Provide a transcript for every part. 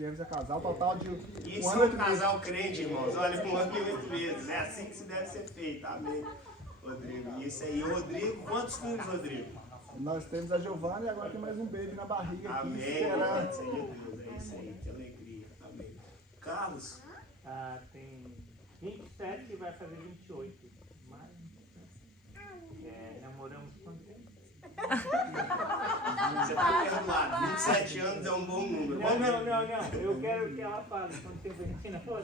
viemos a casar, o total de Isso é um casal crente, irmãos. Olha, 1 ano e 8 meses. É assim que se deve ser feito. Amém. Rodrigo, isso aí. Rodrigo, quantos filhos, Rodrigo? Nós temos a Giovana e agora tem mais um baby na barriga aqui. Amém. Louvado seja Deus. É isso aí. Que alegria. Amém. Carlos? Tem 27 e vai fazer 28. Mas, namoramos quanto tempo? Você está perdoado. 27 anos é um bom número. Não. Eu quero que ela fale quanto tempo a gente namorou.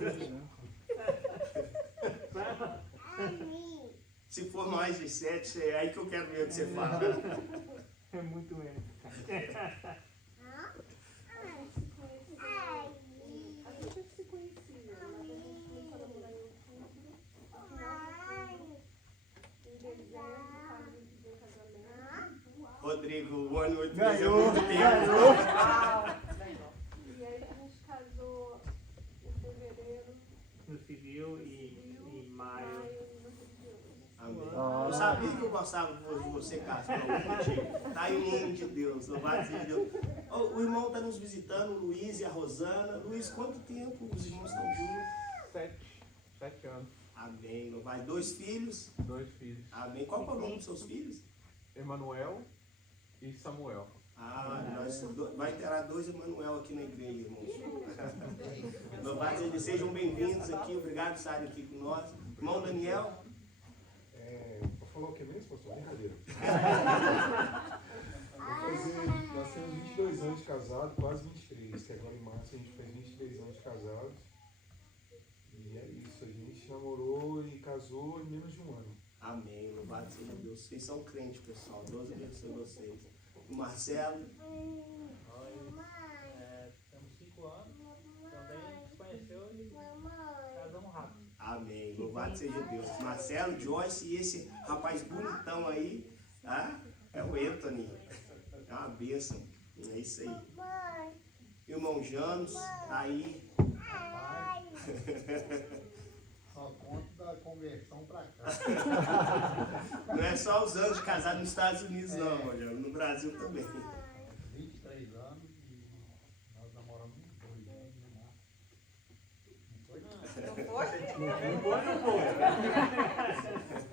Se for mais de 7, é aí que eu quero ver o que você fala. É muito menos. Rodrigo, o ano 8 meses é Ganhou, muito tempo. ganhou. E aí a gente casou em fevereiro. No civil e maio. Amém. Eu sabia que eu gostava de você, Carlos, contigo. Tá aí o nome de Deus, louvado seja Deus. O irmão está nos visitando, o Luiz e a Rosana. Luiz, quanto tempo os irmãos estão juntos? 7 anos. Amém. Louvado. 2 filhos? 2 filhos. Amém. Qual é o nome dos seus filhos? Emanuel e Samuel. Vai ter 2 Emanuel aqui na igreja, irmãos. Louvado seja Deus. Sejam bem-vindos aqui. Obrigado por estarem aqui com nós. Irmão Daniel. Falou o que mesmo, pastor? Brincadeira. Nós temos 22 anos de casado, quase 23, que agora em março a gente fez 23 anos de casados. E é isso, a gente namorou e casou em menos de um ano. Amém, louvado seja Deus. Vocês são crentes, pessoal. Deus abençoe vocês. O Marcelo. Nós temos 5 anos, também a gente se conheceu e casamos rápido. Amém, louvado seja Deus. Marcelo, Joyce e esse rapaz bonitão aí, tá? É o Anthony. É uma bênção. É isso aí. Irmão Janos, tá aí. Só conto da conversão pra cá. Não é só os anos de casado nos Estados Unidos, não, Janos. No Brasil também. 23 anos e nós namoramos 2 anos, né? Não foi?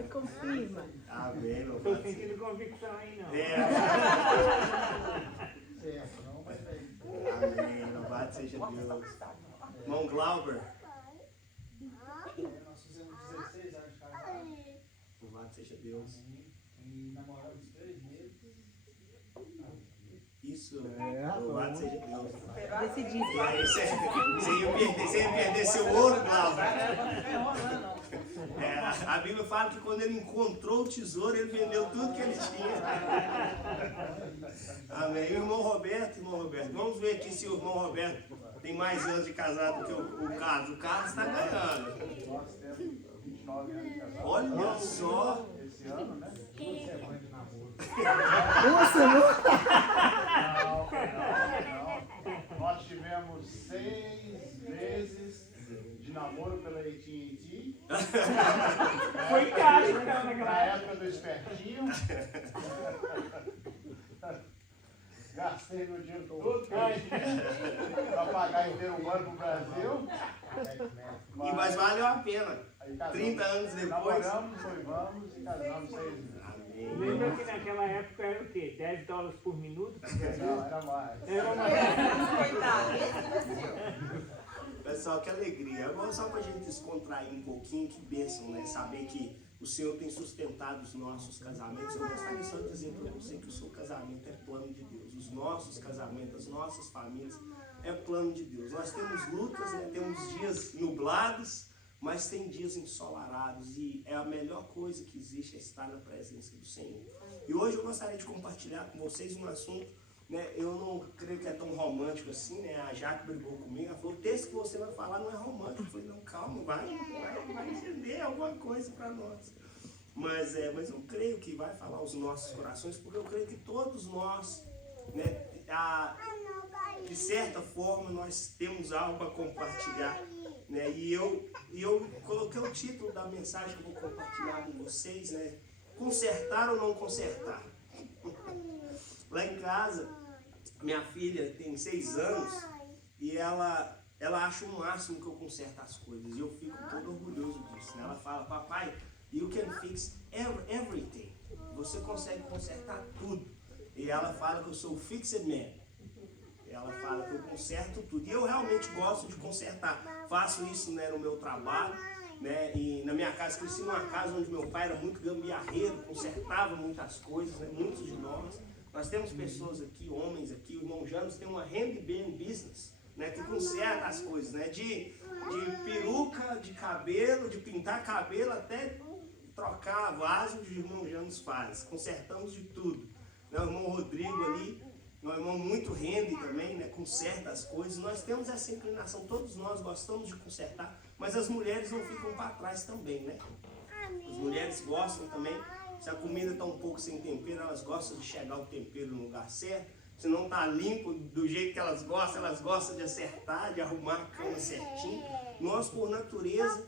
Confirma. Amém, Não louvado estou seja sentindo convicção aí, não. Certo, não, mas é isso. Amém, louvado seja Deus. Irmão Glauber. Nós fizemos 16 anos de casado. Louvado seja Deus. E namoramos 3 meses. Isso, louvado seja Deus. Decidi. Você ia perder seu ouro, Glauber. A Bíblia fala que quando ele encontrou o tesouro, ele vendeu tudo que ele tinha. Amém. E o irmão Roberto, vamos ver aqui se o irmão Roberto tem mais anos de casado do que o Carlos. O Carlos está ganhando. Nós temos 29 anos de casado. Olha só. Esse ano, né? 2 semanas de namoro. Uma semana? Não. Nós tivemos 6 meses de namoro pela AT&T. Foi caro, então, naquela Na época. época do espertinho. Gastei meu dinheiro todo para pagar inteiro o ano pro Brasil. Mas valeu a pena. 30 anos depois. Namoramos, noivamos e casamos 6 meses. Amém. Lembra que naquela época era o quê? $10 por minuto? Não, era mais. Era uma... Pessoal, que alegria. Agora só para a gente descontrair um pouquinho, que bênção, né? Saber que o Senhor tem sustentado os nossos casamentos. Eu gostaria só de dizer para você que o seu casamento é plano de Deus. Os nossos casamentos, as nossas famílias, é plano de Deus. Nós temos lutas, né? Temos dias nublados, mas tem dias ensolarados. E é a melhor coisa que existe é estar na presença do Senhor. E hoje eu gostaria de compartilhar com vocês um assunto, né? Eu não creio que é tão romântico assim, né? A Jaque brigou comigo, ela falou, o texto que você vai falar não é romântico. Eu falei, não, calma, vai entender alguma coisa para nós. Mas eu creio que vai falar os nossos corações, porque eu creio que todos nós, né, de certa forma, nós temos algo a compartilhar, né? E eu coloquei o título da mensagem que eu vou compartilhar com vocês, né? Consertar ou não consertar? Lá em casa, minha filha tem 6 anos e ela acha o máximo que eu conserto as coisas, e eu fico todo orgulhoso disso, né? Ela fala, papai, you can fix everything, você consegue consertar tudo. E ela fala que eu sou o fixed man. Ela fala que eu conserto tudo. E eu realmente gosto de consertar. Faço isso, né, no meu trabalho, né? E na minha casa, cresci numa casa onde meu pai era muito gambiarreiro, consertava muitas coisas, né? Muitos de nós. Nós temos pessoas aqui, homens aqui, o irmão Janos tem uma handyman business, né, que conserta as coisas, né? De peruca, de cabelo, de pintar cabelo, até trocar vaso, o irmão Janos faz. Consertamos de tudo. O irmão Rodrigo ali, um irmão muito handy também, né, conserta as coisas. Nós temos essa inclinação, todos nós gostamos de consertar, mas as mulheres não ficam para trás também, né? As mulheres gostam também, se a comida está um pouco sem tempero, elas gostam de chegar o tempero no lugar certo. Se não está limpo do jeito que elas gostam de acertar, de arrumar a cama certinho. Nós, por natureza,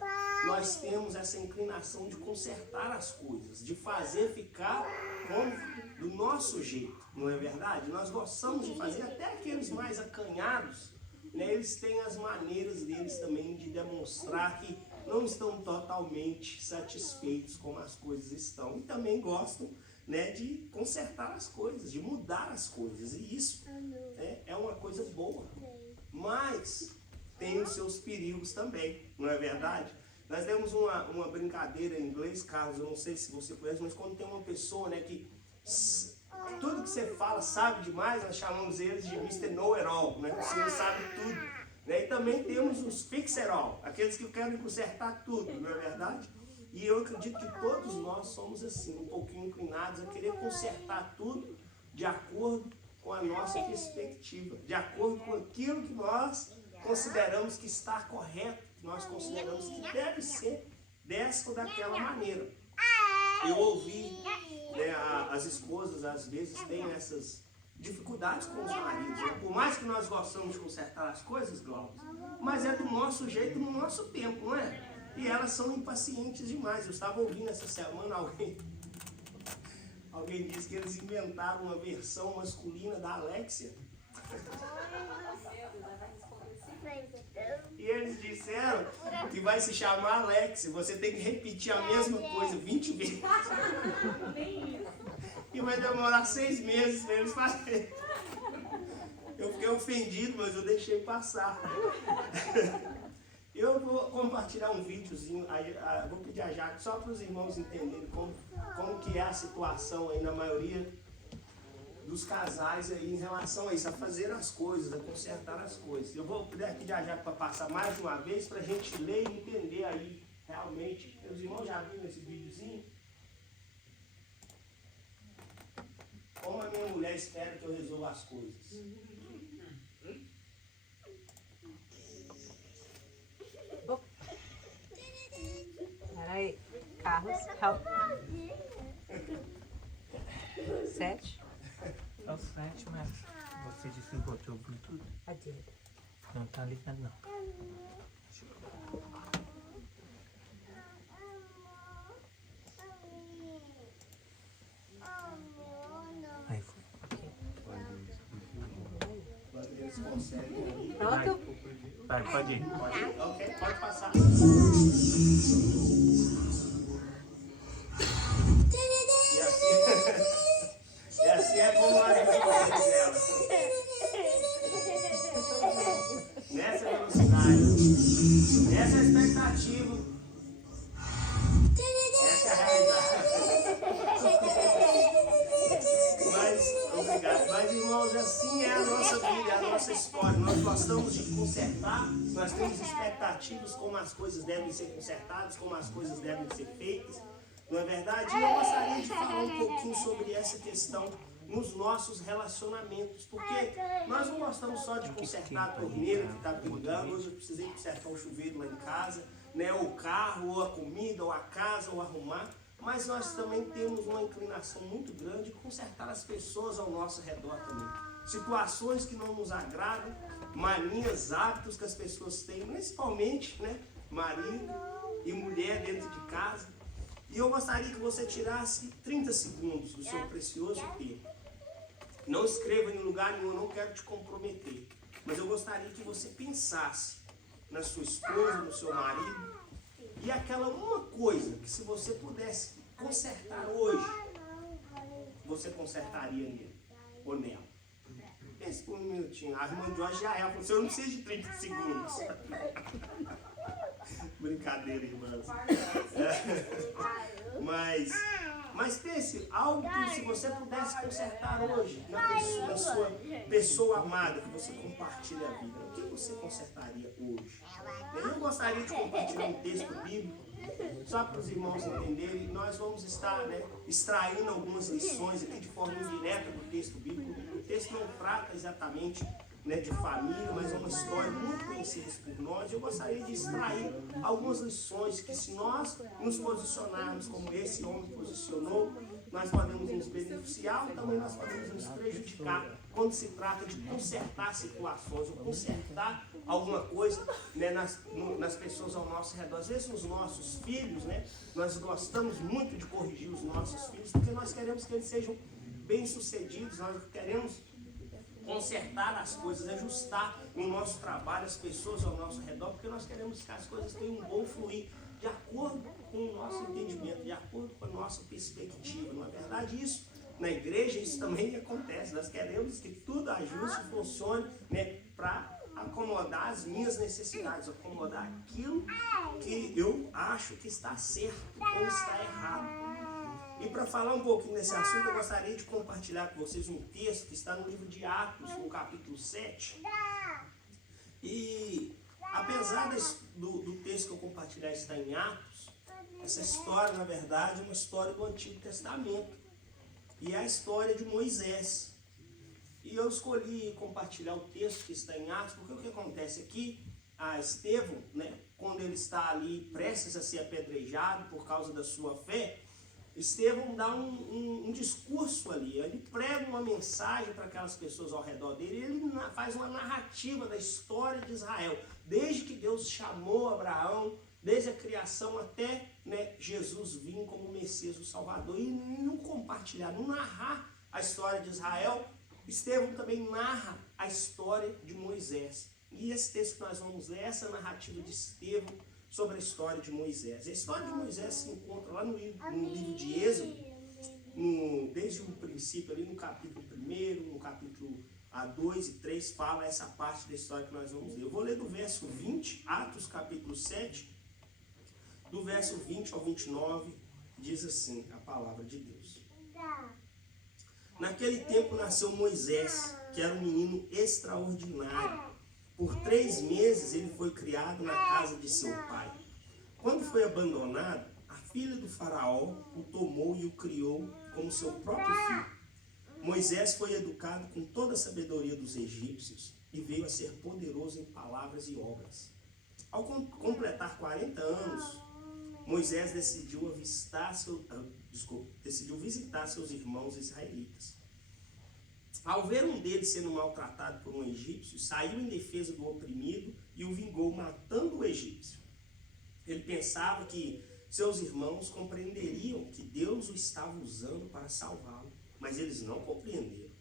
nós temos essa inclinação de consertar as coisas, de fazer ficar como do nosso jeito, não é verdade? Nós gostamos de fazer, até aqueles mais acanhados, né, eles têm as maneiras deles também de demonstrar que não estão totalmente satisfeitos como as coisas estão, e também gostam, né, de consertar as coisas, de mudar as coisas, e isso, né, é uma coisa boa, mas tem os seus perigos também, não é verdade? Nós temos uma brincadeira em inglês, Carlos, eu não sei se você conhece, mas quando tem uma pessoa, né, que tudo que você fala sabe demais, nós chamamos eles de Mr. Know-it-all, né? O senhor sabe tudo, né? E também temos os fix-it-all, aqueles que querem consertar tudo, não é verdade? E eu acredito que todos nós somos assim, um pouquinho inclinados a querer consertar tudo de acordo com a nossa perspectiva, de acordo com aquilo que nós consideramos que está correto, que nós consideramos que deve ser dessa ou daquela maneira. Eu ouvi, né, as esposas às vezes têm essas dificuldades com os maridos, né? Por mais que nós gostamos de consertar as coisas, Glaucio, mas é do nosso jeito, no nosso tempo, não é? E elas são impacientes demais. Eu estava ouvindo essa semana alguém disse que eles inventaram uma versão masculina da Alexia. E eles disseram que vai se chamar Alexia. Você tem que repetir a mesma coisa 20 vezes. E vai demorar 6 meses para eles fazerem. Eu fiquei ofendido, mas eu deixei passar. Eu vou compartilhar um videozinho, vou pedir a Jaque só para os irmãos entenderem como que é a situação aí na maioria dos casais aí em relação a isso, a fazer as coisas, a consertar as coisas. Eu vou pedir a Jaque para passar mais uma vez para a gente ler e entender aí realmente. Os irmãos já viram esse videozinho? Como a minha mulher espera que eu resolva as coisas. Peraí, Carlos, help. 7. É o 7, mas você desligou o teu Bluetooth? I did. Não tá ligado não. Aí foi. Pronto? Vai, pode ir. Ok, pode passar. E assim é como nós respondemos ela. Nessa velocidade, nessa expectativa, essa é a realidade. Obrigado. Mas, irmãos, assim é a nossa vida, é a nossa história. Nós gostamos de consertar, nós temos expectativas como as coisas devem ser consertadas, como as coisas devem ser feitas. Não é verdade? E eu gostaria de falar um pouquinho sobre essa questão nos nossos relacionamentos, porque nós não gostamos só de consertar a torneira que está pingando. Hoje eu precisei consertar o chuveiro lá em casa, né? Ou o carro, ou a comida, ou a casa, ou arrumar. Mas nós também temos uma inclinação muito grande de consertar as pessoas ao nosso redor também. Situações que não nos agradam, manias, hábitos que as pessoas têm, principalmente, né? Marido e mulher dentro de casa. E eu gostaria que você tirasse 30 segundos do seu precioso tempo. Não escreva em lugar nenhum, eu não quero te comprometer. mas eu gostaria que você pensasse na sua esposa, no seu marido, e aquela uma coisa que se você pudesse consertar hoje, você consertaria nele ou nela. Pense por um minutinho. A irmã Jorge já é, ela falou assim, eu não preciso de 30 segundos. Brincadeira, irmãs. Mas pense, algo que se você pudesse consertar hoje na sua pessoa amada, que você compartilha a vida, o que você consertaria hoje? Eu gostaria de compartilhar um texto bíblico, só para os irmãos entenderem. Nós vamos estar extraindo algumas lições aqui de forma indireta do texto bíblico. O texto não trata exatamente de família, mas é uma história muito conhecida por nós. Eu gostaria de extrair algumas lições que, se nós nos posicionarmos como esse homem posicionou, nós podemos nos beneficiar, ou também nós podemos nos prejudicar quando se trata de consertar situações, ou consertar alguma coisa nas pessoas ao nosso redor. Às vezes, os nossos filhos, nós gostamos muito de corrigir os nossos filhos, porque nós queremos que eles sejam bem-sucedidos, nós queremos consertar as coisas, ajustar no nosso trabalho as pessoas ao nosso redor, porque nós queremos que as coisas tenham um bom fluir, de acordo com o nosso entendimento, de acordo com a nossa perspectiva. Não é verdade isso? Na igreja isso também acontece. Nós queremos que tudo ajuste e funcione para acomodar as minhas necessidades, acomodar aquilo que eu acho que está certo ou está errado. E para falar um pouquinho desse assunto, eu gostaria de compartilhar com vocês um texto que está no livro de Atos, no capítulo 7. E apesar do texto que eu compartilhar estar em Atos, essa história, na verdade, é uma história do Antigo Testamento. E é a história de Moisés. E eu escolhi compartilhar o texto que está em Atos, porque o que acontece aqui, Estevão, quando ele está ali prestes a ser apedrejado por causa da sua fé, Estevão dá um discurso ali, ele prega uma mensagem para aquelas pessoas ao redor dele, ele faz uma narrativa da história de Israel, desde que Deus chamou Abraão, desde a criação até Jesus vir como Messias, o Salvador. E não compartilhar, não narrar a história de Israel, Estevão também narra a história de Moisés. E esse texto que nós vamos ler, essa narrativa de Estevão, sobre a história de Moisés. A história de Moisés se encontra lá no livro de Êxodo, desde o princípio, ali no capítulo 1, no capítulo 2 e 3, fala essa parte da história que nós vamos ler. Eu vou ler do verso 20, Atos capítulo 7, do verso 20 ao 29, diz assim a palavra de Deus. Naquele tempo nasceu Moisés, que era um menino extraordinário. Por 3 meses ele foi criado na casa de seu pai. Quando foi abandonado, a filha do faraó o tomou e o criou como seu próprio filho. Moisés foi educado com toda a sabedoria dos egípcios e veio a ser poderoso em palavras e obras. Ao completar 40 anos, Moisés decidiu visitar seus irmãos israelitas. Ao ver um deles sendo maltratado por um egípcio, saiu em defesa do oprimido e o vingou matando o egípcio. Ele pensava que seus irmãos compreenderiam que Deus o estava usando para salvá-lo, mas eles não compreenderam.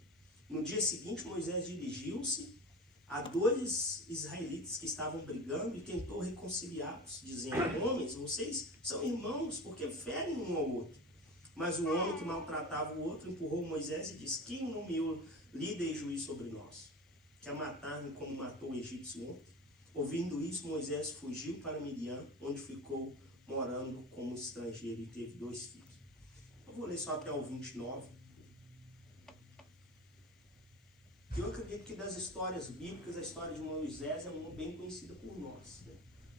No dia seguinte, Moisés dirigiu-se a 2 israelitas que estavam brigando e tentou reconciliá-los, dizendo: homens, vocês são irmãos, porque ferem um ao outro. Mas o homem que maltratava o outro empurrou Moisés e disse: quem nomeou líder e juiz sobre nós, que a matar-me como matou o egípcio ontem? Ouvindo isso, Moisés fugiu para Midian, onde ficou morando como estrangeiro e teve 2 filhos. Eu vou ler só até o 29. Eu acredito que das histórias bíblicas, a história de Moisés é uma bem conhecida por nós.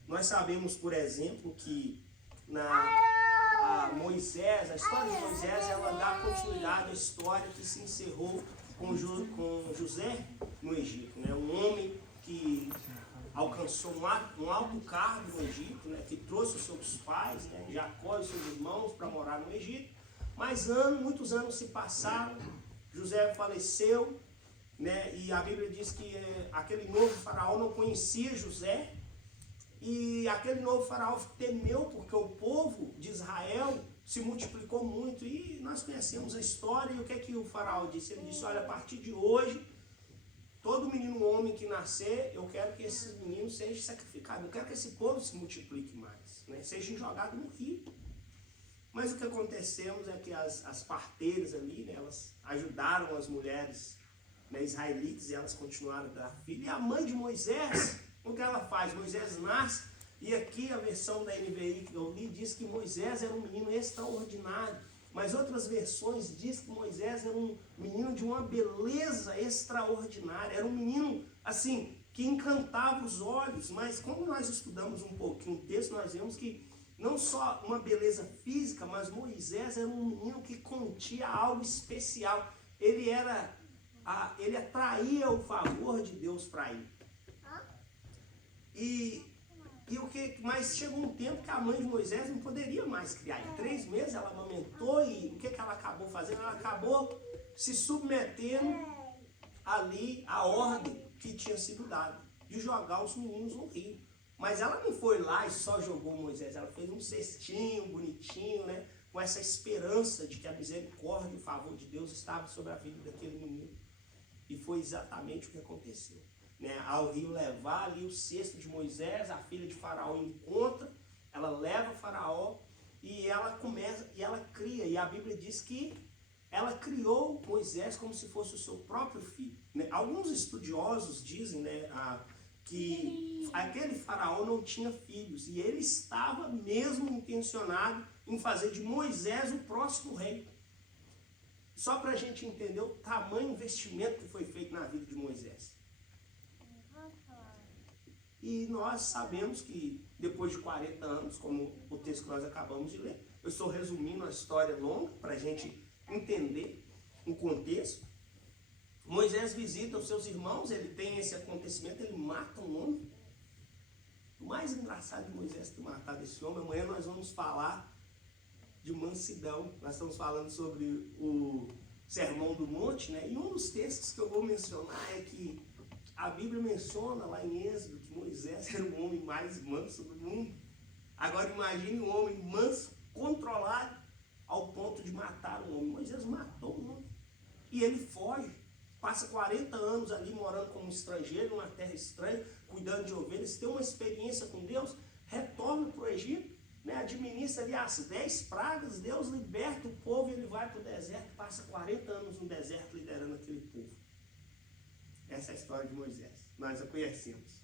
Nós sabemos, por exemplo, que a história de Moisés, ela dá continuidade à história que se encerrou com José no Egito. Um homem que alcançou um alto cargo no Egito, que trouxe os seus pais, Jacó e seus irmãos, para morar no Egito. Mas muitos anos se passaram, José faleceu, e a Bíblia diz que aquele novo faraó não conhecia José, e aquele novo faraó temeu porque o povo de Israel se multiplicou muito. E nós conhecemos a história. E o que é que o faraó disse? Ele disse: olha, a partir de hoje todo menino homem que nascer, eu quero que esses meninos sejam sacrificados, eu quero que esse povo se multiplique mais, né? Sejam jogados no rio. Mas o que aconteceu é que as parteiras ali, né, elas ajudaram as mulheres, né, israelitas, e elas continuaram a dar filho. E a mãe de Moisés, o que ela faz? Moisés nasce, e aqui a versão da NVI que eu li diz que Moisés era um menino extraordinário. Mas outras versões diz que Moisés era um menino de uma beleza extraordinária. Era um menino, assim, que encantava os olhos. Mas como nós estudamos um pouquinho o texto, nós vemos que não só uma beleza física, mas Moisés era um menino que continha algo especial. Ele atraía o favor de Deus para ele. Mas chegou um tempo que a mãe de Moisés não poderia mais criar. Em 3 meses ela amamentou, e o que ela acabou fazendo? Ela acabou se submetendo ali à ordem que tinha sido dada, de jogar os meninos no rio. Mas ela não foi lá e só jogou Moisés, ela fez um cestinho bonitinho, né, com essa esperança de que a misericórdia e o favor de Deus estava sobre a vida daquele menino. E foi exatamente o que aconteceu. Né, ao rio levar ali o cesto de Moisés, a filha de Faraó encontra, ela leva Faraó e ela começa, e ela cria, e a Bíblia diz que ela criou Moisés como se fosse o seu próprio filho. Né? Alguns estudiosos dizem, né, que aquele Faraó não tinha filhos, e ele estava mesmo intencionado em fazer de Moisés o próximo rei. Só para a gente entender o tamanho investimento que foi feito na vida de Moisés. E nós sabemos que depois de 40 anos, como o texto que nós acabamos de ler, eu estou resumindo a história longa para a gente entender o contexto. Moisés visita os seus irmãos, ele tem esse acontecimento, ele mata um homem. O mais engraçado de Moisés ter matado esse homem, amanhã nós vamos falar de mansidão. Nós estamos falando sobre o Sermão do Monte, né? E um dos textos que eu vou mencionar é que a Bíblia menciona lá em Êxodo que Moisés era o homem mais manso do mundo. Agora imagine um homem manso, controlado, ao ponto de matar um homem. Moisés matou um homem. E ele foge. Passa 40 anos ali morando como estrangeiro, numa terra estranha, cuidando de ovelhas, tem uma experiência com Deus, retorna para o Egito, né, administra ali as 10 pragas, Deus liberta o povo e ele vai para o deserto, passa 40 anos no deserto liderando aquele povo. Essa é a história de Moisés. Nós a conhecemos.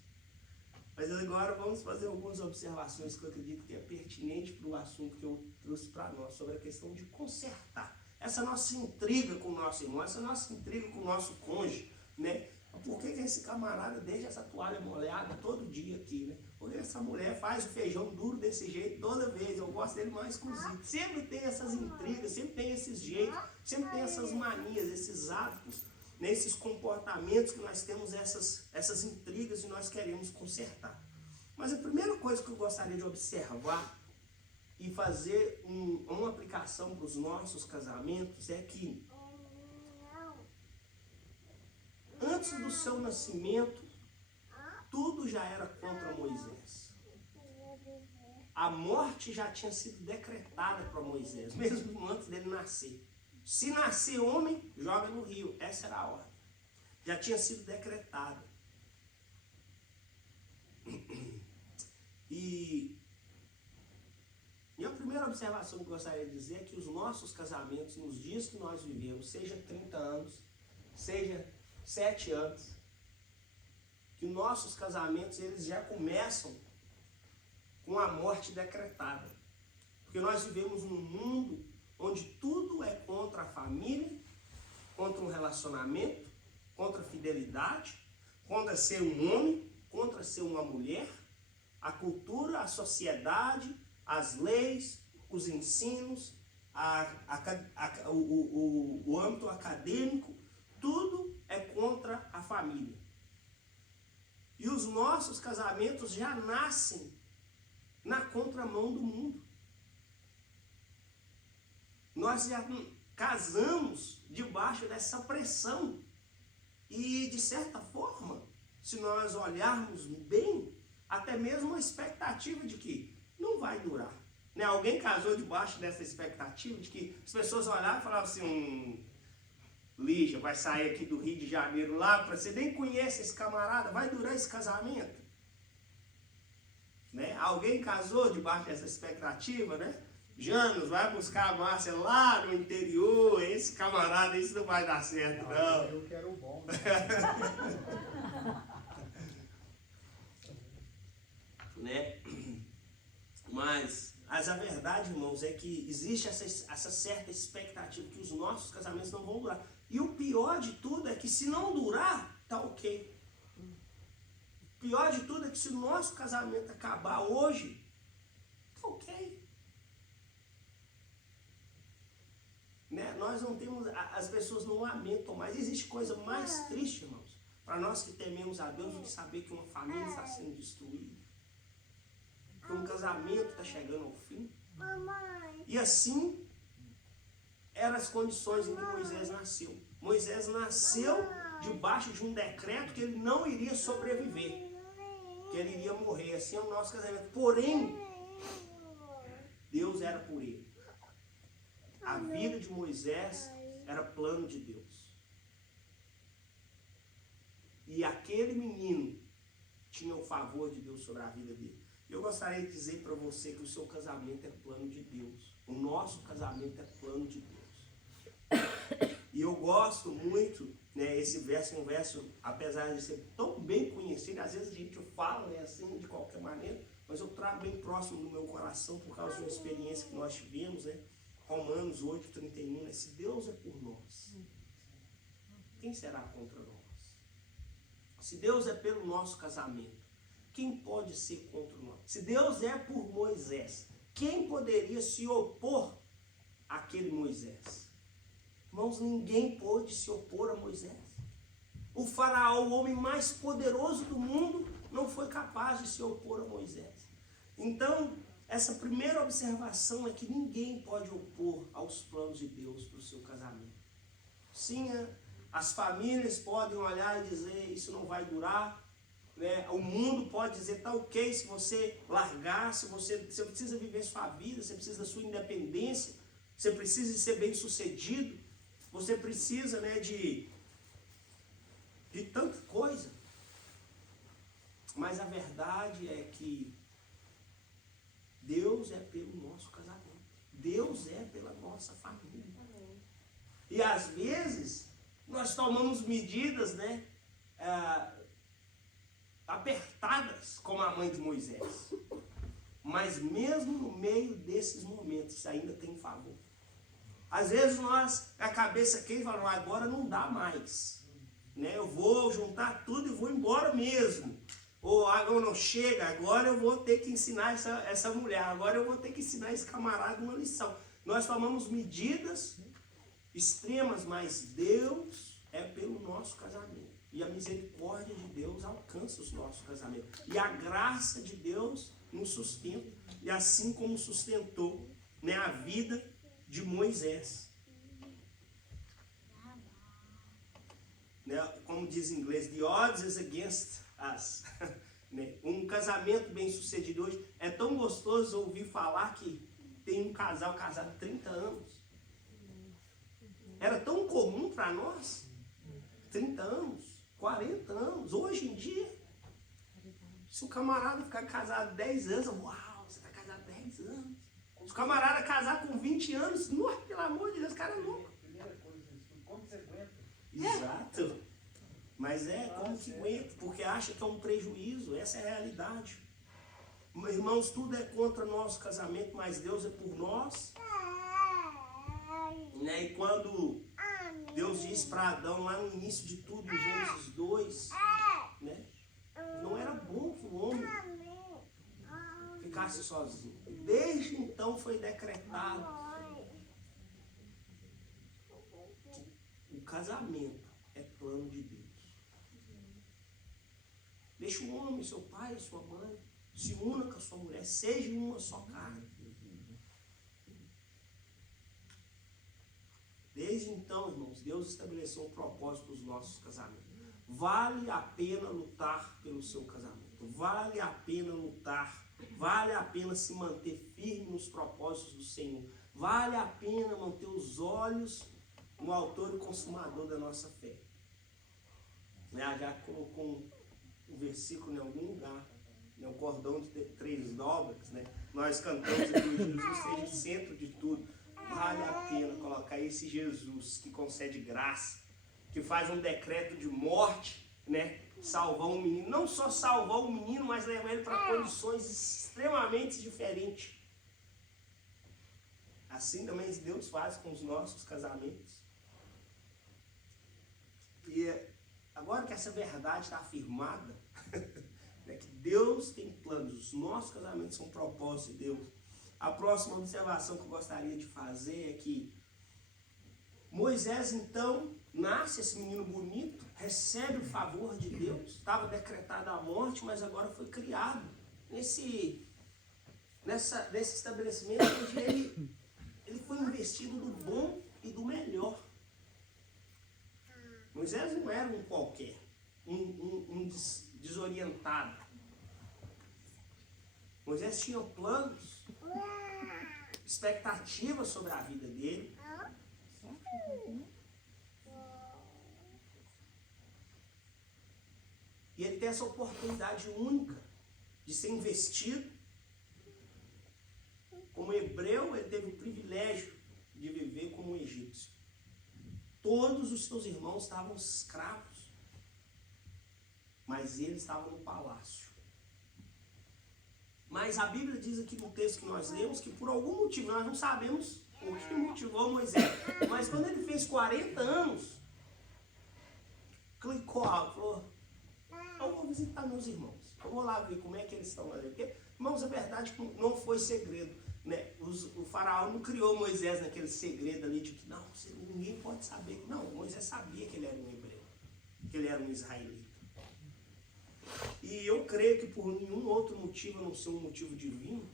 Mas agora vamos fazer algumas observações que eu acredito que é pertinente para o assunto que eu trouxe para nós, sobre a questão de consertar. Essa nossa intriga com o nosso irmão, essa nossa intriga com o nosso cônjuge, né? Por que esse camarada deixa essa toalha molhada todo dia aqui, né? Porque essa mulher faz o feijão duro desse jeito toda vez, eu gosto dele mais cozido. Sempre tem essas intrigas, sempre tem esses jeitos, sempre tem essas manias, esses hábitos, nesses comportamentos que nós temos essas intrigas e nós queremos consertar. Mas a primeira coisa que eu gostaria de observar e fazer uma aplicação para os nossos casamentos é que antes do seu nascimento, tudo já era contra Moisés. A morte já tinha sido decretada para Moisés, mesmo antes dele nascer. Se nascer homem, joga no rio. Essa era a ordem. Já tinha sido decretada. E a primeira observação que eu gostaria de dizer é que os nossos casamentos, nos dias que nós vivemos, seja 30 anos, seja 7 anos, que nossos casamentos eles já começam com a morte decretada. Porque nós vivemos num mundo onde tudo é contra a família, contra um relacionamento, contra a fidelidade, contra ser um homem, contra ser uma mulher, a cultura, a sociedade, as leis, os ensinos, o âmbito acadêmico, tudo é contra a família. E os nossos casamentos já nascem na contramão do mundo. Nós já casamos debaixo dessa pressão. E, de certa forma, se nós olharmos bem, até mesmo uma expectativa de que não vai durar. Né? Alguém casou debaixo dessa expectativa de que as pessoas olhavam e falavam assim, Lígia vai sair aqui do Rio de Janeiro lá, você nem conhece esse camarada, vai durar esse casamento? Né? Alguém casou debaixo dessa expectativa, né? Janos, vai buscar a Márcia lá no interior, esse camarada, isso não vai dar certo, não. Eu quero o bom. Né? Mas a verdade, irmãos, é que existe essa certa expectativa que os nossos casamentos não vão durar. E o pior de tudo é que se não durar, tá ok. O pior de tudo é que se o nosso casamento acabar hoje, tá ok. Né? Nós não temos, as pessoas não lamentam mais. Existe coisa mais triste, irmãos, para nós que tememos a Deus, do que saber que uma família está sendo destruída, que um casamento está chegando ao fim. E assim eram as condições em que Moisés nasceu. Moisés nasceu debaixo de um decreto que ele não iria sobreviver, que ele iria morrer. Assim é o nosso casamento. Porém, Deus era por ele. A vida de Moisés era plano de Deus. E aquele menino tinha o favor de Deus sobre a vida dele. Eu gostaria de dizer para você que o seu casamento é plano de Deus. O nosso casamento é plano de Deus. E eu gosto muito, né, esse verso é um verso, apesar de ser tão bem conhecido, às vezes a gente fala, né, assim, de qualquer maneira, mas eu trago bem próximo do meu coração por causa de uma experiência que nós tivemos, né? Romanos 8:31, né? Se Deus é por nós, quem será contra nós? Se Deus é pelo nosso casamento, quem pode ser contra nós? Se Deus é por Moisés, quem poderia se opor àquele Moisés? Irmãos, ninguém pôde se opor a Moisés. O faraó, o homem mais poderoso do mundo, não foi capaz de se opor a Moisés. Então, essa primeira observação é que ninguém pode opor aos planos de Deus para o seu casamento. Sim, as famílias podem olhar e dizer, isso não vai durar. Né? O mundo pode dizer, tá ok se você largar, se você precisa viver sua vida, você precisa da sua independência, você precisa de ser bem sucedido, você precisa, né, de tanta coisa. Mas a verdade é que Deus é pelo nosso casamento. Deus é pela nossa família. E às vezes nós tomamos medidas, né, apertadas, como a mãe de Moisés. Mas mesmo no meio desses momentos ainda tem favor. Às vezes nós, a cabeça quente, falamos, agora não dá mais. Né? Eu vou juntar tudo e vou embora mesmo. Ou agora não chega, agora eu vou ter que ensinar essa mulher, agora eu vou ter que ensinar esse camarada uma lição. Nós tomamos medidas extremas, mas Deus é pelo nosso casamento. E a misericórdia de Deus alcança os nossos casamentos. E a graça de Deus nos sustenta. E assim como sustentou, né, a vida de Moisés. Né, como diz em inglês, the odds is against us. Um casamento bem sucedido hoje. É tão gostoso ouvir falar que tem um casal casado há 30 anos. Era tão comum para nós. 30 anos, 40 anos. Hoje em dia, se o camarada ficar casado 10 anos, uau, você está casado 10 anos. Se o camarada casar com 20 anos, nossa, pelo amor de Deus, o cara é louco. Primeira coisa, como você aguenta? Exato. Mas como que aguenta, porque acha que é um prejuízo, essa é a realidade. Irmãos, tudo é contra nosso casamento, mas Deus é por nós. Né? E quando Deus disse para Adão, lá no início de tudo, em Gênesis 2, né? Não era bom que o homem ficasse sozinho. Desde então foi decretado que o casamento é plano de Deus. Deixa o homem, seu pai, sua mãe, se una com a sua mulher, seja uma só carne. Desde então, irmãos, Deus estabeleceu um propósito para os nossos casamentos. Vale a pena lutar pelo seu casamento. Vale a pena lutar. Vale a pena se manter firme nos propósitos do Senhor. Vale a pena manter os olhos no autor e consumador da nossa fé. Já colocou um versículo em algum lugar, né? O cordão de 3 dobras, né? Nós cantamos que Jesus seja o centro de tudo. Vale a pena colocar esse Jesus que concede graça, que faz um decreto de morte, né? Salvar um menino, não só salvar o menino, mas levar ele para condições extremamente diferentes. Assim também Deus faz com os nossos casamentos. E agora que essa verdade está afirmada, né, que Deus tem planos, os nossos casamentos são propósitos de Deus. A próxima observação que eu gostaria de fazer é que Moisés, então, nasce esse menino bonito, recebe o favor de Deus, estava decretada a morte, mas agora foi criado nesse estabelecimento onde ele foi investido do bom e do melhor. Moisés não era um qualquer, um desorientado. Moisés tinha planos, expectativas sobre a vida dele. E ele tem essa oportunidade única de ser investido. Como hebreu, ele teve o privilégio de viver como um egípcio. Todos os seus irmãos estavam escravos, mas ele estava no palácio. Mas a Bíblia diz aqui no texto que nós lemos que por algum motivo, nós não sabemos o que motivou Moisés, mas quando ele fez 40 anos, clicou alto, falou: eu vou visitar meus irmãos, eu vou lá ver como é que eles estão lá. Porque, irmãos, a verdade não foi segredo, né? O faraó não criou Moisés naquele segredo ali de que não, ninguém pode saber. Não, Moisés sabia que ele era um hebreu, que ele era um israelita. E eu creio que por nenhum outro motivo, a não ser um motivo divino,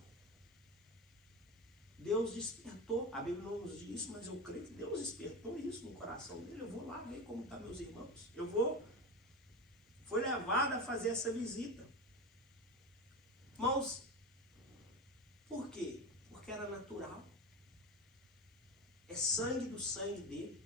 Deus despertou. A Bíblia não nos diz isso, mas eu creio que Deus despertou isso no coração dele. Eu vou lá ver como estão meus irmãos. Foi levado a fazer essa visita. Irmãos, por quê? Porque era natural. É sangue do sangue dele.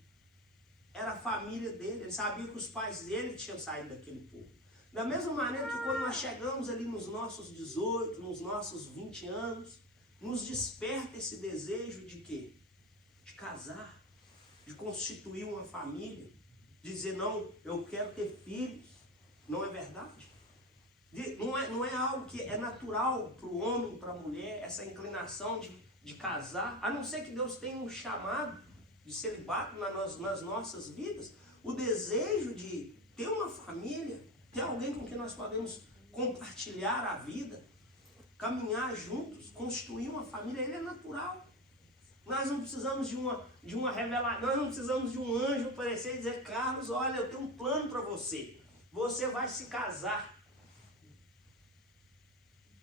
Era a família dele. Ele sabia que os pais dele tinham saído daquele povo. Da mesma maneira que quando nós chegamos ali nos nossos 18, nos nossos 20 anos, nos desperta esse desejo de quê? De casar, de constituir uma família, de dizer, não, eu quero ter filhos. Não é verdade? Não é algo que é natural para o homem, para a mulher, essa inclinação de casar, a não ser que Deus tenha um chamado de celibato nas nossas vidas, o desejo de ter uma família, ter alguém com quem nós podemos compartilhar a vida, caminhar juntos, constituir uma família, ele é natural. Nós não precisamos de uma revelação, nós não precisamos de um anjo aparecer e dizer, Carlos, olha, eu tenho um plano para você. Você vai se casar.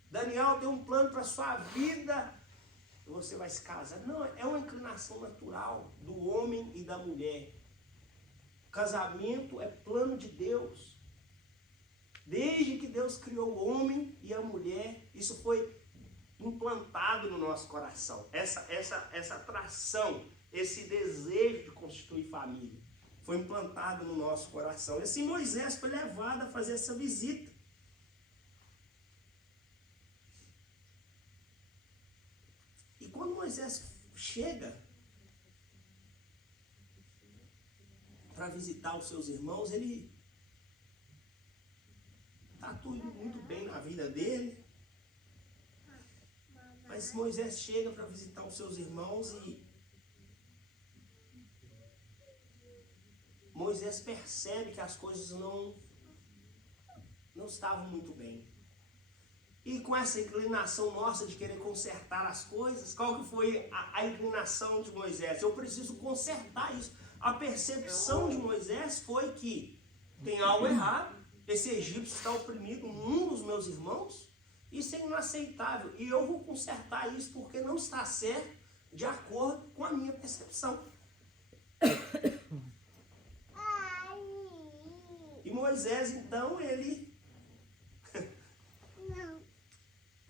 Daniel tem um plano para a sua vida. Você vai se casar. Não, é uma inclinação natural do homem e da mulher. O casamento é plano de Deus. Desde que Deus criou o homem e a mulher, isso foi implantado no nosso coração. Essa atração, esse desejo de constituir família, foi implantado no nosso coração. E assim Moisés foi levado a fazer essa visita. E quando Moisés chega para visitar os seus irmãos, ele está tudo muito bem na vida dele. Mas Moisés chega para visitar os seus irmãos e Moisés percebe que as coisas não estavam muito bem. E com essa inclinação nossa de querer consertar as coisas, qual que foi a inclinação de Moisés? Eu preciso consertar isso. A percepção de Moisés foi que tem algo errado, esse egípcio está oprimindo um dos meus irmãos, isso é inaceitável. E eu vou consertar isso porque não está certo de acordo com a minha percepção. E Moisés, então, ele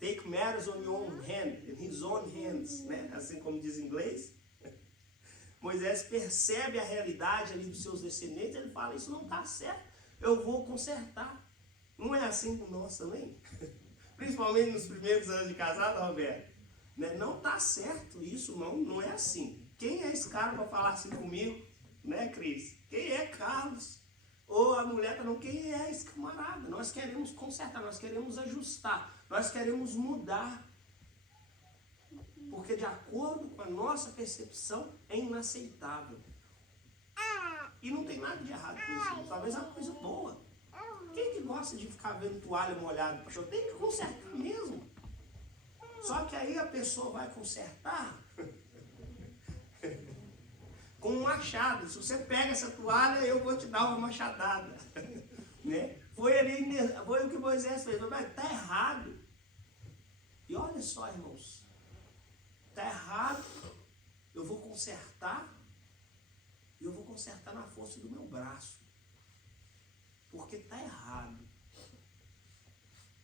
take matters on your own hand, in his own hands, né? Assim como diz em inglês. Moisés percebe a realidade ali dos seus descendentes, ele fala, isso não está certo, eu vou consertar. Não é assim com nós também? Principalmente nos primeiros anos de casado, Roberto. Né? Não está certo isso, não é assim. Quem é esse cara para falar assim comigo? Né, Cris? Quem é Carlos? Ou a mulher tá não, quem é esse camarada? Nós queremos consertar, nós queremos ajustar, nós queremos mudar. Porque de acordo com a nossa percepção é inaceitável. E não tem nada de errado com isso, talvez é uma coisa boa. Quem que gosta de ficar vendo toalha molhada no chão? Tem que consertar mesmo. Só que aí a pessoa vai consertar com um machado. Se você pega essa toalha, eu vou te dar uma machadada. Né? Foi o que Moisés fez. Mas está errado. E olha só, irmãos. Está errado. Eu vou consertar. E eu vou consertar na força do meu braço. Porque está errado.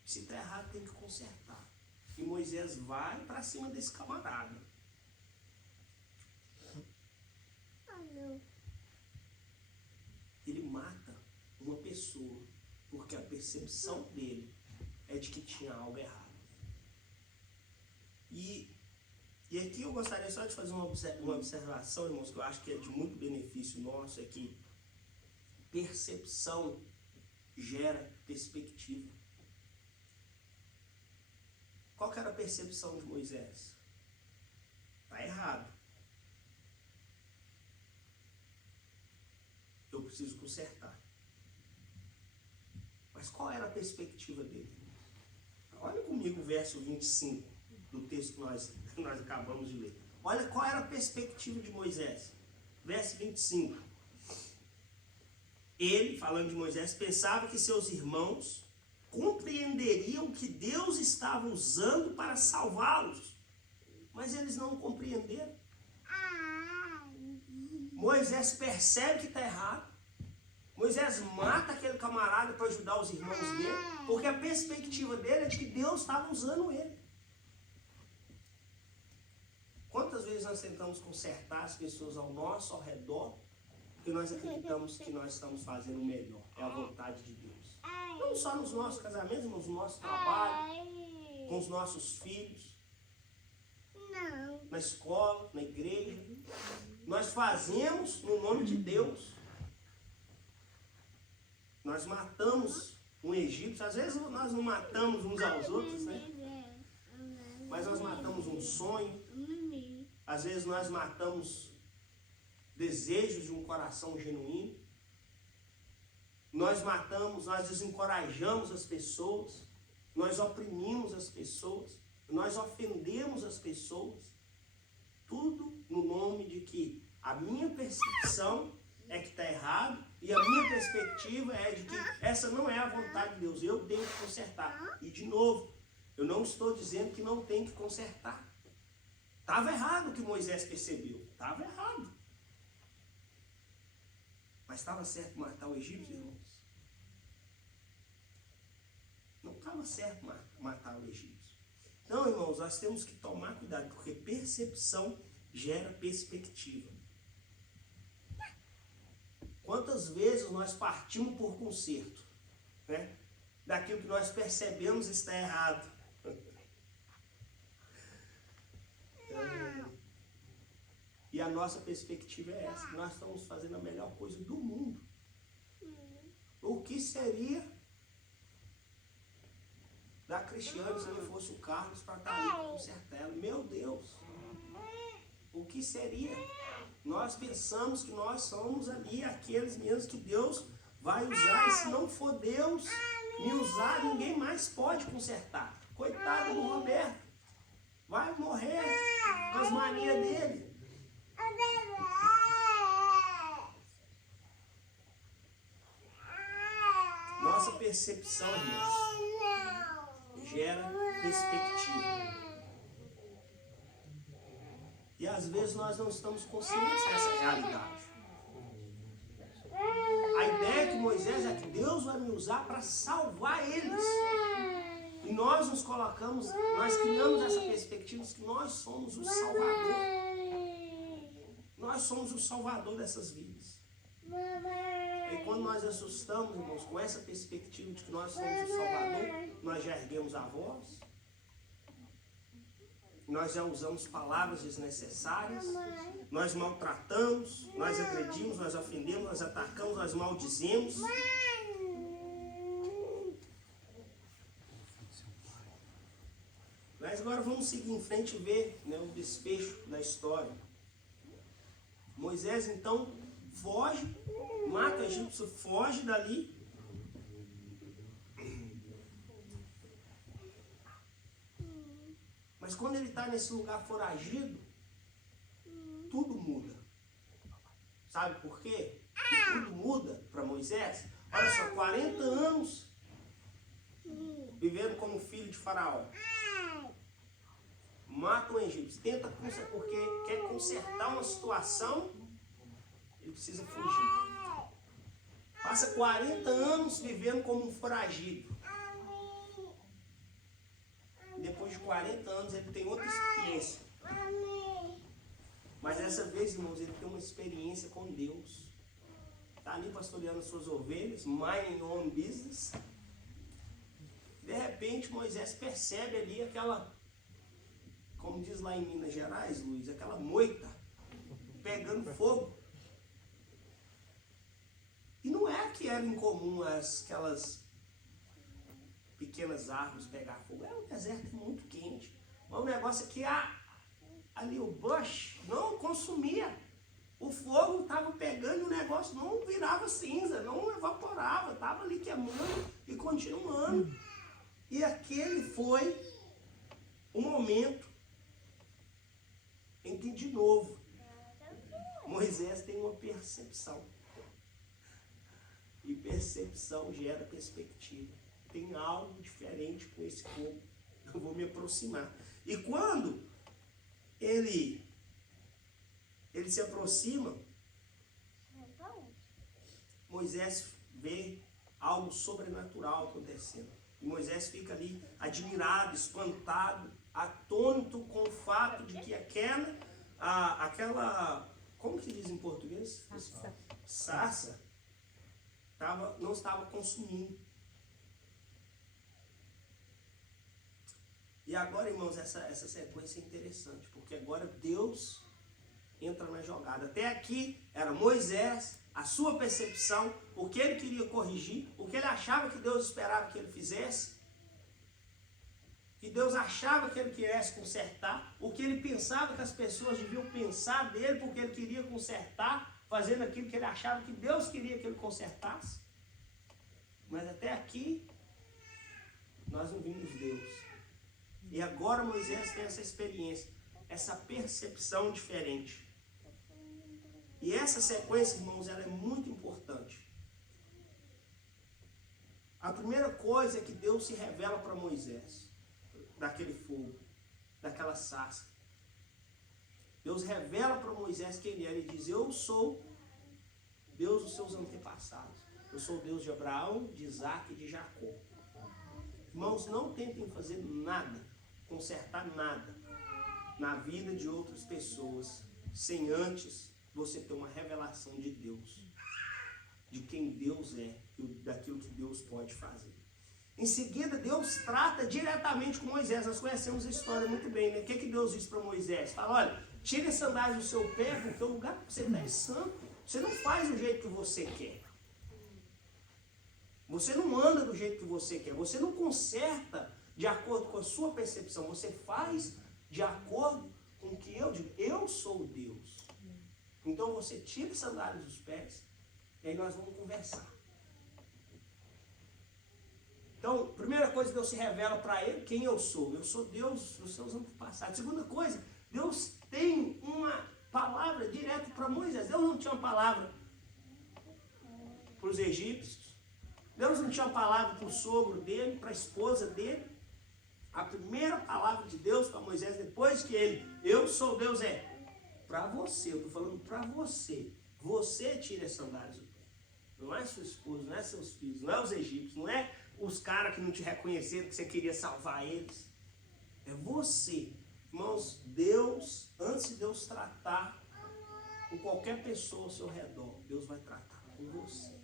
Se está errado, tem que consertar. E Moisés vai para cima desse camarada. Ele mata uma pessoa porque a percepção dele é de que tinha algo errado. E aqui eu gostaria só de fazer uma observação, irmãos, que eu acho que é de muito benefício nosso, é que percepção gera perspectiva. Qual que era a percepção de Moisés? Está errado. Eu preciso consertar. Mas qual era a perspectiva dele? Olha comigo o verso 25 do texto que nós acabamos de ler. Olha qual era a perspectiva de Moisés. Verso 25. Ele, falando de Moisés, pensava que seus irmãos compreenderiam que Deus estava usando para salvá-los. Mas eles não compreenderam. Moisés percebe que está errado. Moisés mata aquele camarada para ajudar os irmãos dele, porque a perspectiva dele é de que Deus estava usando ele. Quantas vezes nós tentamos consertar as pessoas ao redor, porque nós acreditamos que nós estamos fazendo o melhor, é a vontade de Deus. Não só nos nossos casamentos, mas no nosso trabalho, com os nossos filhos, na escola, na igreja. Nós fazemos no nome de Deus. Nós matamos um egípcio. Às vezes nós não matamos uns aos outros, né? Mas nós matamos um sonho. Às vezes nós matamos desejos de um coração genuíno. Nós desencorajamos as pessoas. Nós oprimimos as pessoas. Nós ofendemos as pessoas. Tudo no nome de que a minha percepção é que está errado e a minha perspectiva é de que essa não é a vontade de Deus. Eu tenho que consertar. E de novo, eu não estou dizendo que não tem que consertar. Estava errado o que Moisés percebeu. Estava errado. Mas estava certo matar o egípcio, irmãos? Não estava certo matar o egípcio. Então, irmãos, nós temos que tomar cuidado, porque percepção gera perspectiva. Quantas vezes nós partimos por conserto, né? Daquilo que nós percebemos está errado. E a nossa perspectiva é essa, nós estamos fazendo a melhor coisa do mundo. O que seria da Cristiane se não fosse o Carlos para estar ali para consertar ela? Meu Deus! O que seria? Nós pensamos que nós somos ali aqueles mesmos que Deus vai usar. E se não for Deus me usar, ninguém mais pode consertar. Coitado do Roberto. Vai morrer com as manias dele. Nossa percepção, irmãos, gera perspectiva. E às vezes nós não estamos conscientes dessa realidade. A ideia de Moisés é que Deus vai me usar para salvar eles. E nós nos colocamos, nós criamos essa perspectiva de que nós somos o Salvador. nós somos o salvador dessas vidas. E quando nós assustamos, irmãos, com essa perspectiva de que nós somos o salvador, nós já erguemos a voz, nós já usamos palavras desnecessárias, nós maltratamos, nós agredimos, nós ofendemos, nós atacamos, nós maldizemos. Mas agora vamos seguir em frente e ver, né, o desfecho da história. Moisés então foge, mata o egípcio, foge dali. Mas quando ele está nesse lugar foragido, tudo muda. Sabe por quê? Que tudo muda para Moisés? Olha só, 40 anos vivendo como filho de Faraó. Mata um egípcio, tenta consertar, porque quer consertar uma situação, ele precisa fugir. Passa 40 anos vivendo como um foragido. Depois de 40 anos ele tem outra experiência. Mas dessa vez, irmãos, ele tem uma experiência com Deus. Está ali pastoreando suas ovelhas, minding own business. De repente Moisés percebe ali aquela, como diz lá em Minas Gerais, Luiz, aquela moita pegando fogo. E não é que era incomum aquelas pequenas árvores pegar fogo. É um deserto muito quente. Mas o negócio é que ali o bush não consumia. O fogo estava pegando e o negócio não virava cinza, não evaporava. Estava ali queimando e continuando. E aquele foi o momento em que, de novo, Moisés tem uma percepção. E percepção gera perspectiva. Tem algo diferente com esse fogo. Eu vou me aproximar. E quando ele se aproxima, Moisés vê algo sobrenatural acontecendo. E Moisés fica ali admirado, espantado, atônito com o fato de que aquela, como que diz em português? Sarça não estava consumindo. E agora, irmãos, essa sequência é interessante, porque agora Deus entra na jogada. Até aqui era Moisés, a sua percepção, o que ele queria corrigir, o que ele achava que Deus esperava que ele fizesse, que Deus achava que ele quisesse consertar, o que ele pensava que as pessoas deviam pensar dele, porque ele queria consertar, fazendo aquilo que ele achava que Deus queria que ele consertasse. Mas até aqui, nós não vimos Deus. E agora Moisés tem essa experiência, essa percepção diferente. E essa sequência, irmãos, ela é muito importante. A primeira coisa é que Deus se revela para Moisés, daquele fogo, daquela sarça. Deus revela para Moisés quem ele é. Ele diz: eu sou Deus dos seus antepassados. Eu sou o Deus de Abraão, de Isaac e de Jacó. Irmãos, não tentem fazer nada, consertar nada na vida de outras pessoas sem antes você ter uma revelação de Deus, de quem Deus é, daquilo que Deus pode fazer. Em seguida, Deus trata diretamente com Moisés. Nós conhecemos a história muito bem, né? O que Deus diz para Moisés? Fala: olha, tire as sandálias do seu pé, porque o lugar que você está é santo. Você não faz do jeito que você quer. Você não anda do jeito que você quer. Você não conserta de acordo com a sua percepção. Você faz de acordo com o que eu digo. Eu sou Deus. Então você tira as sandálias dos pés e aí nós vamos conversar. Então, primeira coisa, Deus se revela para ele quem eu sou. Eu sou Deus dos seus antepassados. Segunda coisa, Deus tem uma palavra direto para Moisés. Deus não tinha uma palavra para os egípcios. Deus não tinha uma palavra para o sogro dele, para a esposa dele. A primeira palavra de Deus para Moisés, depois que eu sou Deus, é para você. Eu estou falando para você. Você tira as sandálias do pé. Não é sua esposa, não é seus filhos, não é os egípcios, não é os caras que não te reconheceram, que você queria salvar eles. É você. Irmãos, Deus, antes de Deus tratar com qualquer pessoa ao seu redor, Deus vai tratar com você.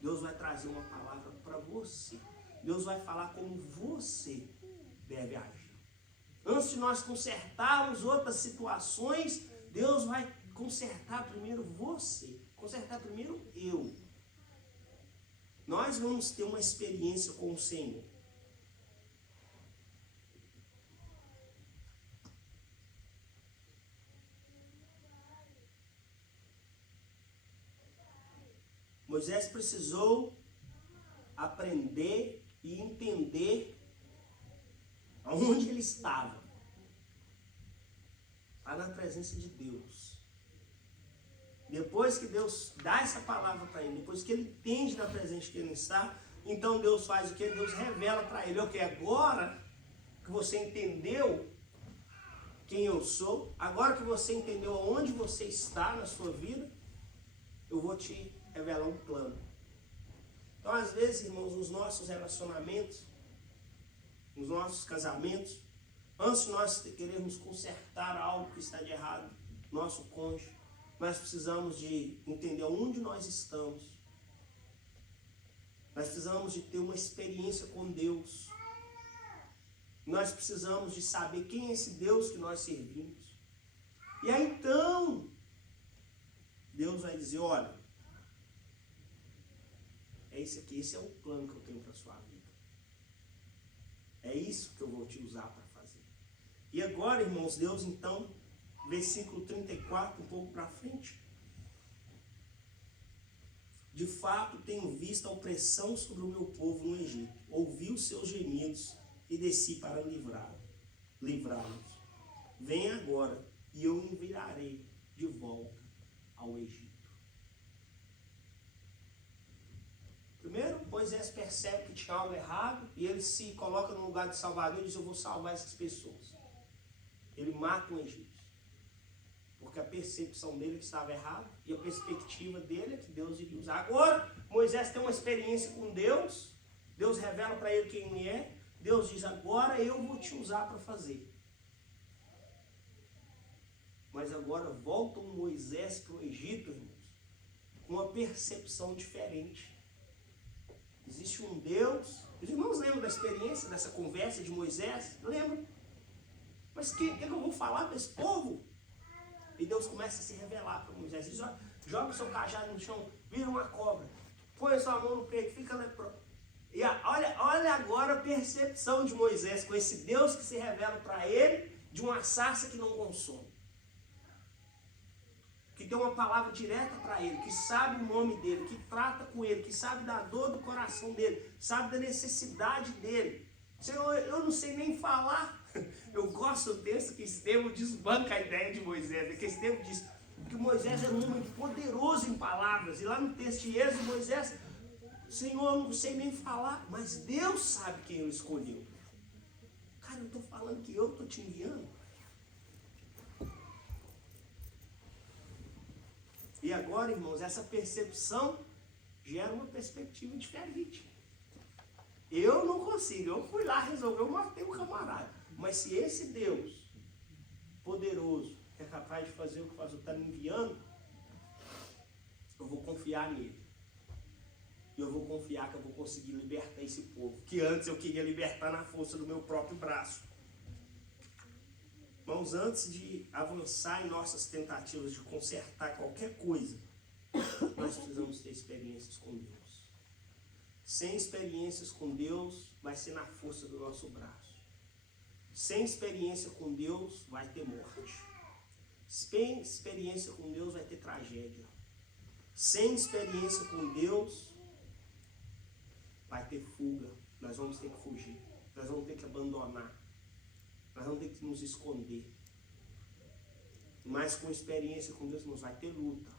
Deus vai trazer uma palavra para você. Deus vai falar como você deve agir. Antes de nós consertarmos outras situações, Deus vai consertar primeiro você. Consertar primeiro eu. Nós vamos ter uma experiência com o Senhor. Moisés precisou aprender e entender aonde ele estava. Está na presença de Deus. Depois que Deus dá essa palavra para ele, depois que ele entende na presença que ele está, então Deus faz o que? Deus revela para ele, ok, agora que você entendeu quem eu sou, agora que você entendeu aonde você está na sua vida, eu vou te revelar um plano. Então, às vezes, irmãos, nos nossos relacionamentos, nos nossos casamentos, antes de nós querermos consertar algo que está de errado, nosso cônjuge, nós precisamos de entender onde nós estamos. Nós precisamos de ter uma experiência com Deus. Nós precisamos de saber quem é esse Deus que nós servimos. E aí então, Deus vai dizer, olha, é isso aqui, esse é o plano que eu tenho para a sua vida. É isso que eu vou te usar para fazer. E agora, irmãos, Deus então, versículo 34, um pouco para frente. De fato, tenho visto a opressão sobre o meu povo no Egito. Ouvi os seus gemidos e desci para livrá-los. Venha agora e eu enviarei de volta ao Egito. Primeiro, Moisés percebe que tinha algo errado e ele se coloca no lugar de salvador e diz, eu vou salvar essas pessoas. Ele mata um egípcio. Porque a percepção dele é que estava errado e a perspectiva dele é que Deus iria usar. Agora, Moisés tem uma experiência com Deus. Deus revela para ele quem ele é. Deus diz, agora eu vou te usar para fazer. Mas agora volta um Moisés para o Egito, irmãos, com uma percepção diferente. Existe um Deus. Os irmãos lembram da experiência, dessa conversa de Moisés? Lembram? Mas o que eu vou falar desse povo? E Deus começa a se revelar para Moisés. Diz, joga o seu cajado no chão, vira uma cobra, põe a sua mão no peito, fica leproso. E olha agora a percepção de Moisés com esse Deus que se revela para ele de uma sarça que não consome. Que tem uma palavra direta para ele, que sabe o nome dele, que trata com ele, que sabe da dor do coração dele, sabe da necessidade dele. Senhor, eu não sei nem falar. Eu gosto do texto que Estevão desbanca a ideia de Moisés, que Estevão diz que Moisés era um homem poderoso em palavras, e lá no texto de Êxodo, Moisés, Senhor, eu não sei nem falar, mas Deus sabe quem eu escolheu. Cara, eu estou falando que eu estou te enviando. E agora, irmãos, essa percepção gera uma perspectiva diferente. Eu não consigo, eu fui lá resolver, eu matei um camarada. Mas se esse Deus poderoso é capaz de fazer o que faz, está me enviando, eu vou confiar nele. E eu vou confiar que eu vou conseguir libertar esse povo, que antes eu queria libertar na força do meu próprio braço. Irmãos, antes de avançar em nossas tentativas de consertar qualquer coisa, nós precisamos ter experiências com Deus. Sem experiências com Deus, vai ser na força do nosso braço. Sem experiência com Deus, vai ter morte. Sem experiência com Deus, vai ter tragédia. Sem experiência com Deus, vai ter fuga. Nós vamos ter que fugir. Nós vamos ter que abandonar. Nós vamos ter que nos esconder. Mas com experiência com Deus, nós vai ter luta.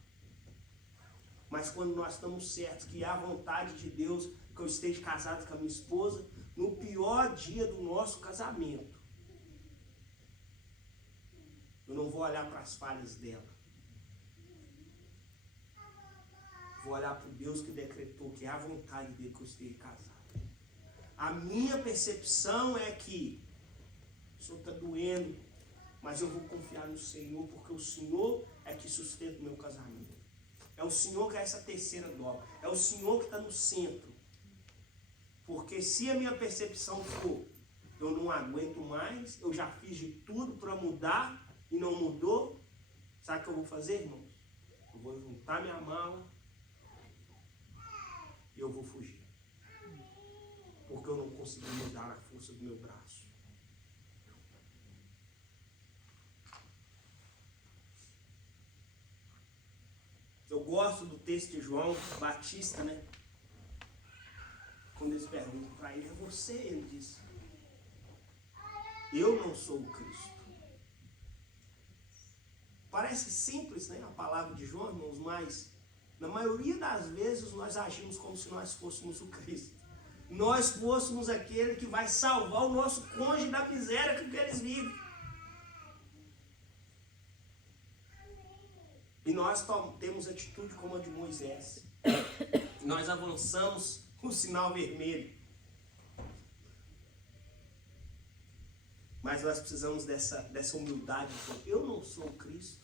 Mas quando nós estamos certos que é a vontade de Deus que eu esteja casado com a minha esposa, no pior dia do nosso casamento, eu não vou olhar para as falhas dela. Vou olhar para o Deus que decretou que é a vontade dele que eu esteja casado. A minha percepção é que o Senhor está doendo, mas eu vou confiar no Senhor, porque o Senhor é que sustenta o meu casamento. É o Senhor que é essa terceira dobra. É o Senhor que está no centro. Porque se a minha percepção for, eu não aguento mais, eu já fiz de tudo para mudar e não mudou, sabe o que eu vou fazer, irmãos? Eu vou juntar minha mala e eu vou fugir. Porque eu não consegui mudar na força do meu braço. Eu gosto do texto de João Batista, né? Quando eles perguntam para ele, é você? Ele diz, eu não sou o Cristo. Parece simples, né? A palavra de João, irmãos, mas na maioria das vezes nós agimos como se nós fôssemos o Cristo. Nós fôssemos aquele que vai salvar o nosso cônjuge da miséria que eles vivem. E nós temos atitude como a de Moisés. Nós avançamos o sinal vermelho. Mas nós precisamos dessa humildade. Eu não sou o Cristo.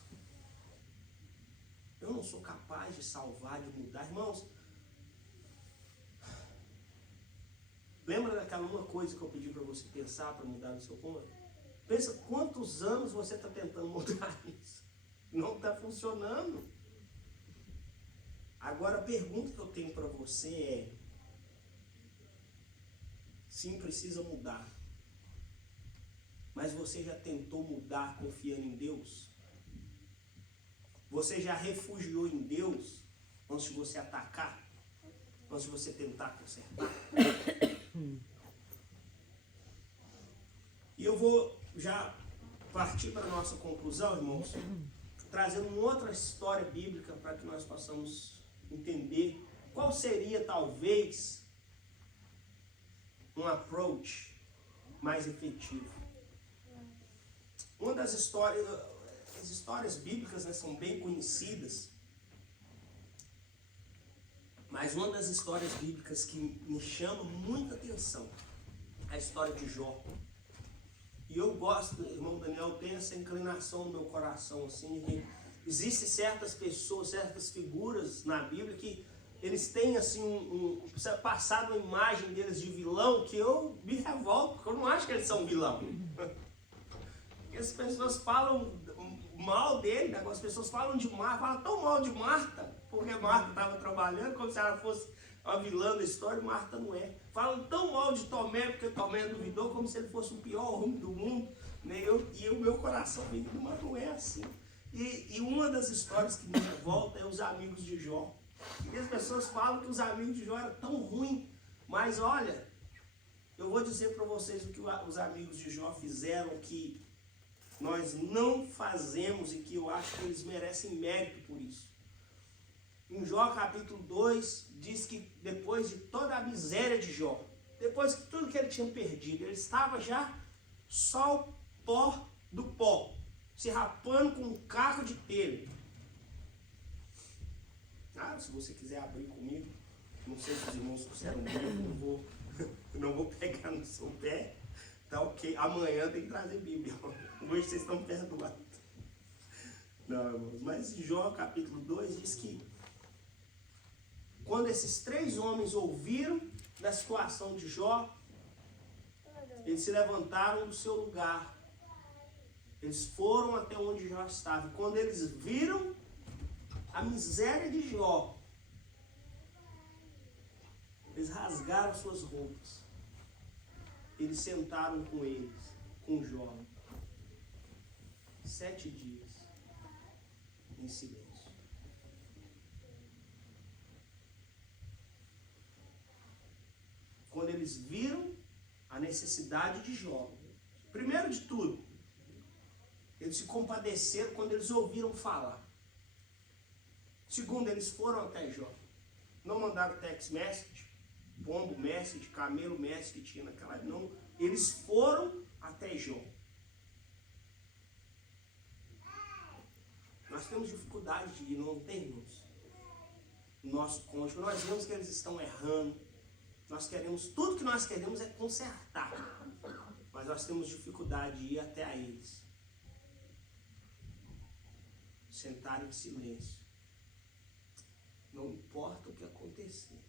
Eu não sou capaz de salvar, de mudar. Irmãos, lembra daquela uma coisa que eu pedi para você pensar, para mudar no seu cônjuge? Pensa quantos anos você está tentando mudar isso. Não está funcionando. Agora a pergunta que eu tenho para você é, sim, precisa mudar, mas você já tentou mudar confiando em Deus? Você já refugiou em Deus antes de você atacar? Antes de você tentar consertar? E eu vou já partir para a nossa conclusão, irmãos, trazendo uma outra história bíblica para que nós possamos entender qual seria talvez um approach mais efetivo. Uma das histórias, as histórias bíblicas, né, são bem conhecidas, mas uma das histórias bíblicas que me chama muita atenção é a história de Jó. E eu gosto, irmão Daniel, tem essa inclinação no meu coração, assim, que existem certas pessoas, certas figuras na Bíblia que eles têm, assim, passado uma imagem deles de vilão que eu me revolto, porque eu não acho que eles são vilão. As pessoas falam mal dele, né? As pessoas falam de Marta, falam tão mal de Marta, porque Marta estava trabalhando, como se ela fosse uma vilã da história, Marta não é. Falam tão mal de Tomé, porque Tomé duvidou, como se ele fosse o pior homem do mundo, né? E o meu coração me diz, mas não é assim. E uma das histórias que me revolta é os amigos de Jó. E as pessoas falam que os amigos de Jó eram tão ruins, mas olha, eu vou dizer para vocês o que os amigos de Jó fizeram que nós não fazemos e que eu acho que eles merecem mérito por isso. Em Jó capítulo 2, diz que depois de toda a miséria de Jó, depois de tudo que ele tinha perdido, ele estava já só o pó do pó, se rapando com um caco de telha. Ah, se você quiser abrir comigo, não sei se os irmãos trouxeram Bíblia, eu não vou pegar no seu pé, tá ok, amanhã tem que trazer Bíblia, hoje vocês estão perdoados. Não, irmãos, mas Jó capítulo 2 diz que quando esses 3 homens ouviram da situação de Jó, eles se levantaram do seu lugar. Eles foram até onde Jó estava. Quando eles viram a miséria de Jó, eles rasgaram suas roupas. Eles sentaram com eles, com Jó, 7 dias em silêncio. Quando eles viram a necessidade de Jó, primeiro de tudo, eles se compadeceram quando eles ouviram falar. Segundo, eles foram até Jó. Não mandaram text message, pombo message, camelo message que tinha naquela época. Não, eles foram até Jó. Nós temos dificuldade de ir, não temos? Nosso cônjuge, nós vemos que eles estão errando. Nós queremos, tudo que nós queremos é consertar. Mas nós temos dificuldade de ir até a eles. sentar em silêncio. Não importa o que acontecer.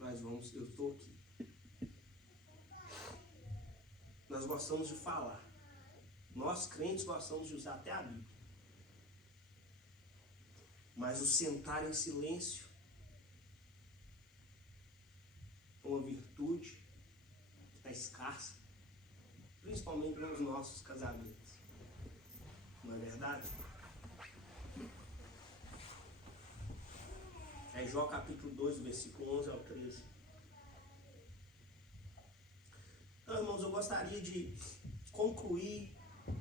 Eu estou aqui. Nós gostamos de falar. Nós crentes gostamos de usar até a Bíblia. Mas o sentar em silêncio é uma virtude que está escassa, principalmente nos nossos casamentos. Não é verdade? É Jó capítulo 2, versículo 11 ao 13. Então, irmãos, eu gostaria de concluir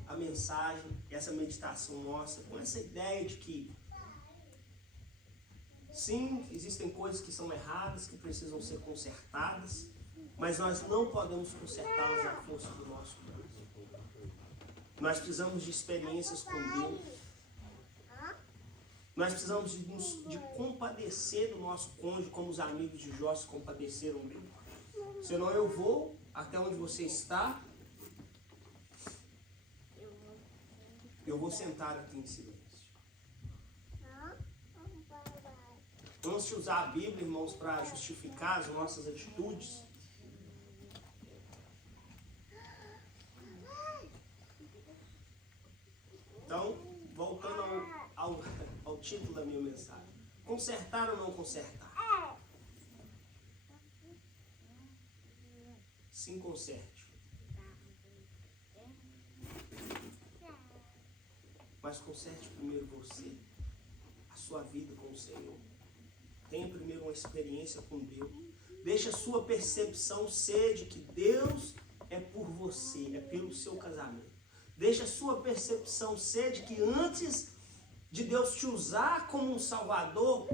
a mensagem, essa meditação nossa, com essa ideia de que sim, existem coisas que são erradas, que precisam ser consertadas, mas nós não podemos consertá-las à força do nosso braço. Nós precisamos de experiências com Deus. Nós precisamos de compadecer do nosso cônjuge, como os amigos de Jó se compadeceram dele. Senão eu vou até onde você está, eu vou sentar aqui em silêncio. Vamos usar a Bíblia, irmãos, para justificar as nossas atitudes. Então, voltando ao título da minha mensagem. Consertar ou não consertar? Sim, conserte. Mas conserte primeiro você, a sua vida com o Senhor. Tenha primeiro uma experiência com Deus. Deixa a sua percepção ser de que Deus é por você, é pelo seu casamento. Deixa a sua percepção ser de que antes de Deus te usar como um salvador,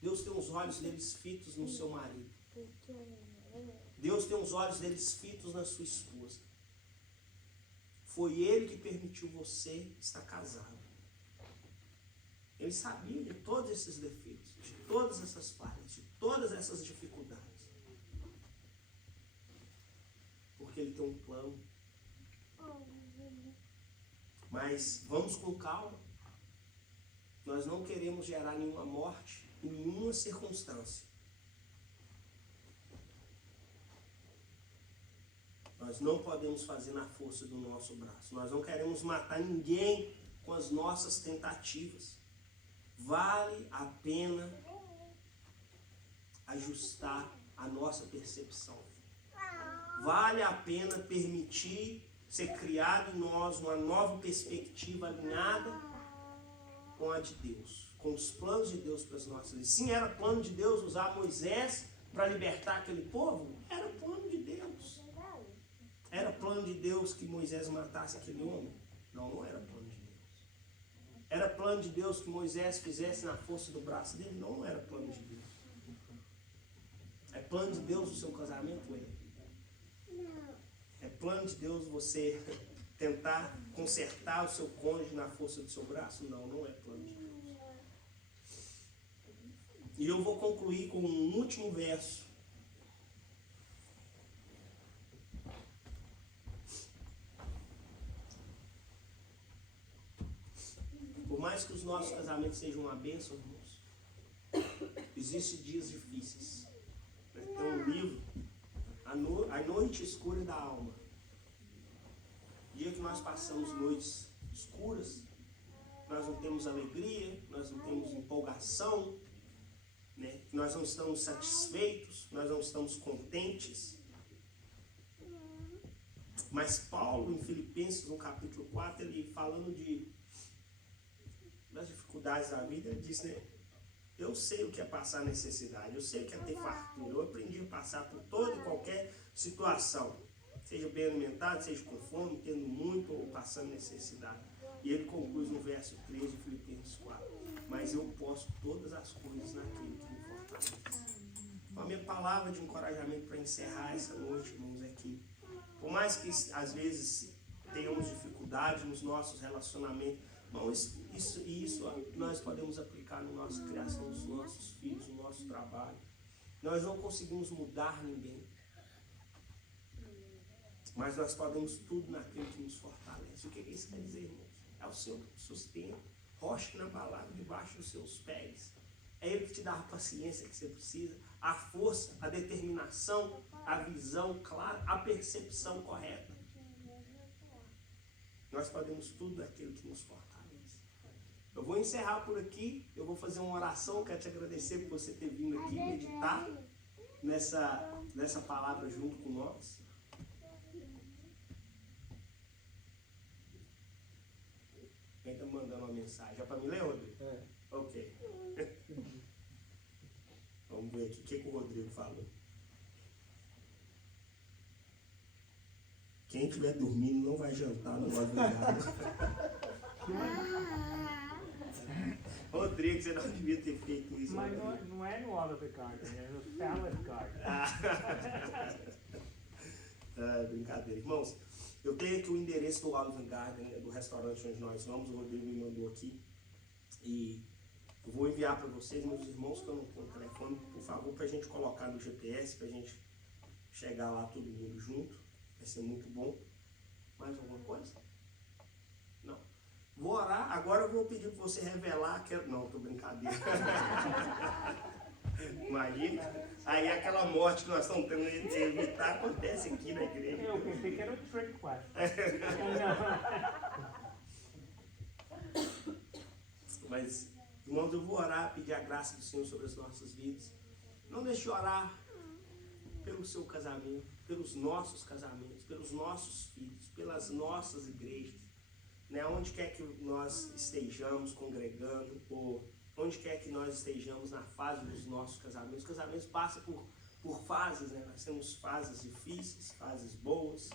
Deus tem os olhos deles fitos no seu marido. Deus tem os olhos deles fitos na sua esposa. Foi Ele que permitiu você estar casado. Ele sabia de todos esses defeitos, de todas essas falhas, de todas essas dificuldades. Porque Ele tem um plano. Mas vamos com calma. Nós não queremos gerar nenhuma morte em nenhuma circunstância. Nós não podemos fazer na força do nosso braço. Nós não queremos matar ninguém com as nossas tentativas. Vale a pena ajustar a nossa percepção. Vale a pena permitir ser criado em nós uma nova perspectiva alinhada com a de Deus, com os planos de Deus para as nossas vidas. Sim, era plano de Deus usar Moisés para libertar aquele povo? Era plano de Deus. Era plano de Deus que Moisés matasse aquele homem? Não, não era plano de Deus. Era plano de Deus que Moisés fizesse na força do braço dele? Não, não era plano de Deus. É plano de Deus o seu casamento? É plano de Deus você tentar consertar o seu cônjuge na força do seu braço? Não, não é plano de Deus. E eu vou concluir com um último verso. Por mais que os nossos casamentos sejam uma bênção, irmãos, existem dias difíceis. Tem um livro, A Noite Escura da Alma. Dia que nós passamos noites escuras, nós não temos alegria, nós não temos empolgação, né? Nós não estamos satisfeitos, nós não estamos contentes. Mas Paulo, em Filipenses, no capítulo 4, ele falando das dificuldades da vida, ele diz, né? Eu sei o que é passar necessidade, eu sei o que é ter fartura, eu aprendi a passar por toda e qualquer situação, seja bem alimentado, seja com fome, tendo muito ou passando necessidade. E ele conclui no verso 13 de Filipenses 4, mas eu posso todas as coisas naquele que me fortalece. Então, a minha palavra de encorajamento para encerrar essa noite, irmãos, é que, por mais que às vezes tenhamos dificuldade nos nossos relacionamentos, irmãos, isso nós podemos aplicar na nossa criação dos nossos filhos, no nosso trabalho. Nós não conseguimos mudar ninguém, mas nós podemos tudo naquele que nos fortalece. O que isso quer dizer, irmãos? É o Senhor que te sustenta. Rocha inabalável debaixo dos seus pés. É Ele que te dá a paciência que você precisa, a força, a determinação, a visão clara, a percepção correta. Nós podemos tudo daquele que nos fortalece. Eu vou encerrar por aqui, eu vou fazer uma oração, quero te agradecer por você ter vindo aqui meditar nessa palavra junto com nós. Quem está mandando uma mensagem? É para me ler, Rodrigo? É. Ok. Vamos ver aqui o que o Rodrigo falou. Quem estiver dormindo não vai jantar no madrugada. Rodrigo, você não devia ter feito isso. Mas não é no Olive Garden, é no Salad Garden. Brincadeira. Irmãos, eu tenho aqui o endereço do Olive Garden, do restaurante onde nós vamos. O Rodrigo me mandou aqui. E eu vou enviar para vocês, meus irmãos, que eu não tenho telefone, por favor, para a gente colocar no GPS, para a gente chegar lá todo mundo junto. Vai ser muito bom. Mais alguma coisa? Não. Vou orar. Agora eu vou pedir para você revelar. Não, tô brincadeira. Imagina. Aí aquela morte que nós estamos tendo de evitar acontece aqui na igreja. Eu pensei que era o trick question. Mas, irmãos, eu vou orar, pedir a graça do Senhor sobre as nossas vidas. Não deixe de orar pelo seu casamento, pelos nossos casamentos, pelos nossos filhos, pelas nossas igrejas, né? Onde quer que nós estejamos congregando, ou onde quer que nós estejamos na fase dos nossos casamentos. Os casamentos passam por fases, né? Nós temos fases difíceis, fases boas,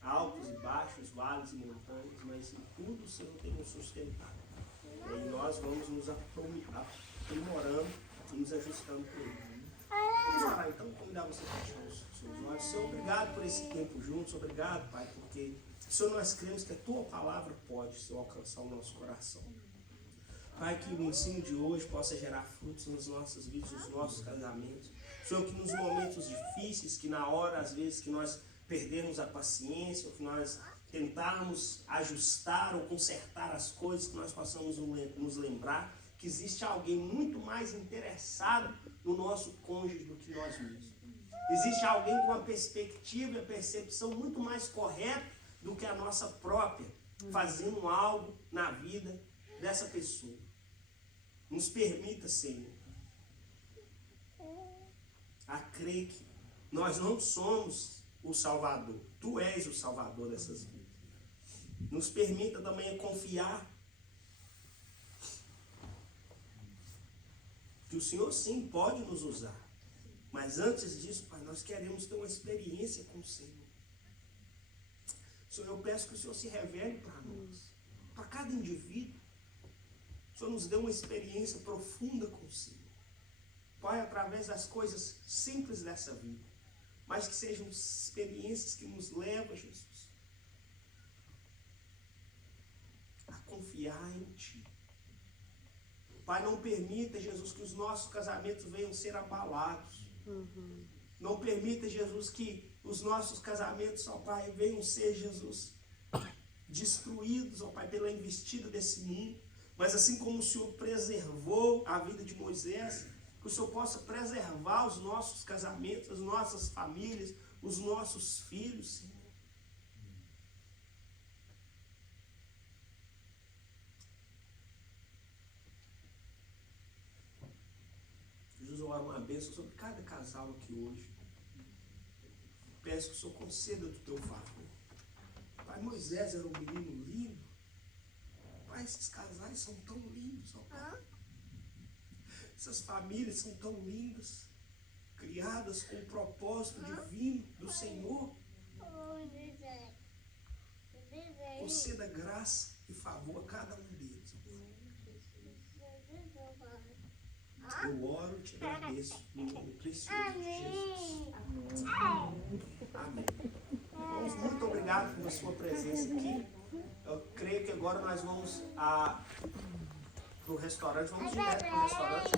altos e baixos, vales e montanhas, mas em tudo o Senhor tem nos sustentado. E aí nós vamos nos aprimorando e nos ajustando por Ele. Vamos orar então, convidar você a fechar os seus olhos. Senhor, obrigado por esse tempo juntos, obrigado, Pai, porque, Senhor, nós cremos que a Tua palavra pode, Senhor, alcançar o nosso coração. Pai, que o ensino de hoje possa gerar frutos nas nossas vidas, nos nossos casamentos. Senhor, que nos momentos difíceis, que na hora, às vezes, que nós perdemos a paciência, ou que nós tentarmos ajustar ou consertar as coisas, que nós possamos nos lembrar que existe alguém muito mais interessado no nosso cônjuge do que nós mesmos. Existe alguém com a perspectiva e a percepção muito mais correta do que a nossa própria, fazendo algo na vida dessa pessoa. Nos permita, Senhor, a crer que nós não somos o Salvador. Tu és o Salvador dessas vidas. Nos permita também confiar que o Senhor sim pode nos usar. Mas antes disso, Pai, nós queremos ter uma experiência com o Senhor. Senhor, eu peço que o Senhor se revele para nós, para cada indivíduo. O Senhor nos dê uma experiência profunda com o Senhor. Pai, através das coisas simples dessa vida, mas que sejam experiências que nos levam, Jesus, a confiar em Ti. Pai, não permita, Jesus, que os nossos casamentos venham ser abalados. Não permita, Jesus, que os nossos casamentos, ó Pai, venham ser, Jesus, destruídos, ó Pai, pela investida desse mundo. Mas assim como o Senhor preservou a vida de Moisés, que o Senhor possa preservar os nossos casamentos, as nossas famílias, os nossos filhos, Senhor. Jesus, eu oro uma bênção sobre cada casal aqui hoje. Peço que o Senhor conceda do teu favor. Pai, Moisés era um menino lindo. Pai, esses casais são tão lindos, ó Pai. Essas famílias são tão lindas, criadas com o propósito divino do Senhor. Conceda graça e favor a cada um deles. Eu oro e te agradeço no nome precioso de Jesus. Amém. Irmãos, muito obrigado pela sua presença aqui. Eu creio que agora nós vamos para o restaurante. Vamos direto para o restaurante.